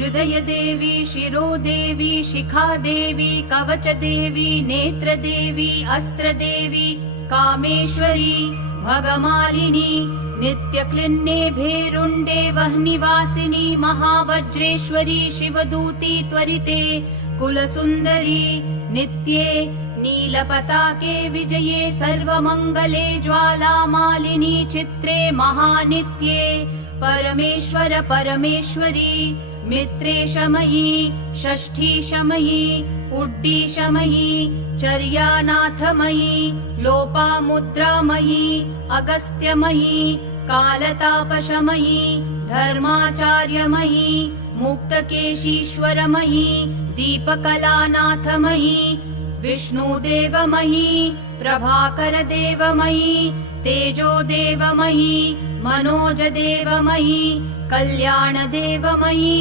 हृदय देवी, शिरो देवी, शिखा देवी, कवच देवी, नेत्र देवी, अस्त्र देवी, कामेश्वरी, भगमालिनी, नित्यक्लिन्ने भेरुण्डे वह्निवासिनी, महावज्रेश्वरी, शिवदूती त्वरिते, कुलसुन्दरी, नित्ये नीलपताके विजये, सर्वमङ्गले, ज्वालामालिनी, चित्रे महानित्ये, परमेश्वर परमेश्वरी, मित्रेशमयी, षष्ठीशमयी, उड्डीशमयी, चर्यानाथमयी, लोपामुद्रामयी, अगस्त्यमयी, कालतापशमयी, धर्माचार्यमयी, मुक्तकेशीश्वरमयी, दीपकलानाथमयी, विष्णुदेवमयी, प्रभाकरदेवमयी, तेजोदेवमयी, मनोजदेवमयी, कल्याणदेवमयी।